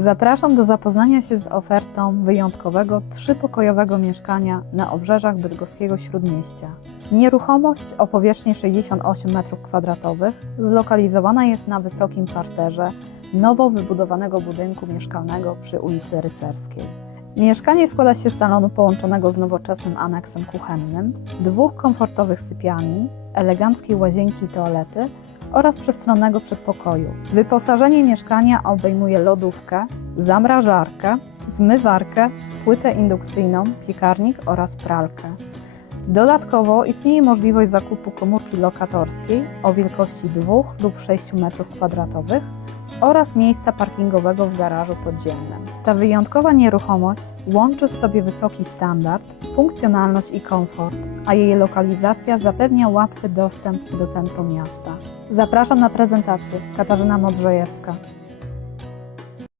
Zapraszam do zapoznania się z ofertą wyjątkowego trzypokojowego mieszkania na obrzeżach bydgoskiego Śródmieścia. Nieruchomość o powierzchni 68 m2 zlokalizowana jest na wysokim parterze nowo wybudowanego budynku mieszkalnego przy ulicy Rycerskiej. Mieszkanie składa się z salonu połączonego z nowoczesnym aneksem kuchennym, dwóch komfortowych sypialni, eleganckiej łazienki i toalety oraz przestronnego przedpokoju. Wyposażenie mieszkania obejmuje lodówkę, zamrażarkę, zmywarkę, płytę indukcyjną, piekarnik oraz pralkę. Dodatkowo istnieje możliwość zakupu komórki lokatorskiej o wielkości 2 lub 6 m2 oraz miejsca parkingowego w garażu podziemnym. Ta wyjątkowa nieruchomość łączy w sobie wysoki standard, funkcjonalność i komfort, a jej lokalizacja zapewnia łatwy dostęp do centrum miasta. Zapraszam na prezentację. Katarzyna Modrzejewska.